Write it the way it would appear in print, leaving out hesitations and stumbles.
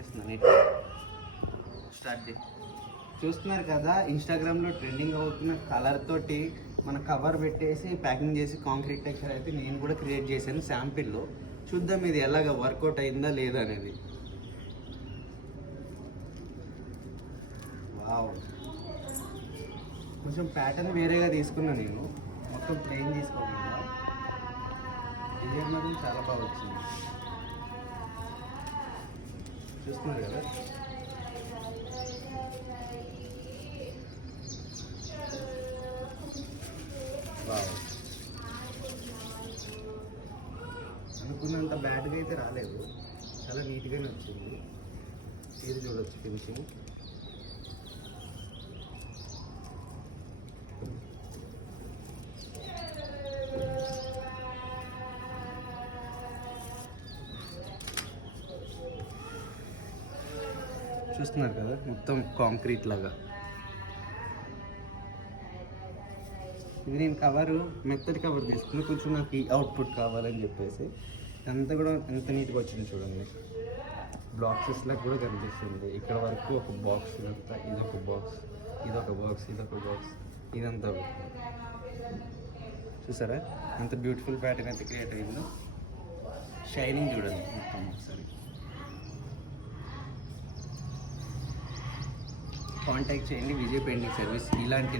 చూపిస్తున్నాను. స్టార్ట్ చేయి. చూస్తున్నారు కదా, ఇన్స్టాగ్రామ్లో ట్రెండింగ్ అవుతున్న కలర్ తోటి మన కవర్ పెట్టేసి ప్యాకింగ్ చేసి కాంక్రీట్ టెక్స్చర్ అయితే నేను కూడా క్రియేట్ చేశాను శాంపిల్లో. చూద్దాం ఇది ఎలాగ వర్కౌట్ అయిందా లేదా అనేది. వావ్, కొంచెం ప్యాటర్న్ వేరేగా తీసుకున్నా నేను, మొత్తం ప్లెయిన్ తీసుకోకుండా. డిజైన్ మాత్రం చాలా బాగా వచ్చింది. చూస్తున్నారు కదా, వావ్, అనుకున్నంత బ్యాడ్గా అయితే రాలేదు, చాలా నీట్గానే వచ్చింది. ఇది చూడొచ్చు ఫినిషింగ్. చూస్తున్నారు కదా, మొత్తం కాంక్రీట్ లాగా. ఇది నేను కవరు మెత్తడి కవర్ తీసుకుని కొంచెం నాకు ఈ అవుట్పుట్ కావాలని చెప్పేసి అంతా కూడా ఎంత నీట్గా వచ్చింది చూడండి. బ్లాక్సెస్లకు కూడా కనిపిస్తుంది. ఇక్కడ వరకు ఒక బాక్స్, ఇదంతా ఇదొక బాక్స్, ఇదొక బాక్స్, ఇదొక బాక్స్, ఇదంతా చూసారా ఎంత బ్యూటిఫుల్ ప్యాటర్న్ అయితే క్రియేట్ అయిందో. షైనింగ్ చూడండి మొత్తం ఒకసారి. కాంటాక్ట్ చేయండి విజయ్ పెయింటింగ్ సర్వీస్. ఇలాంటి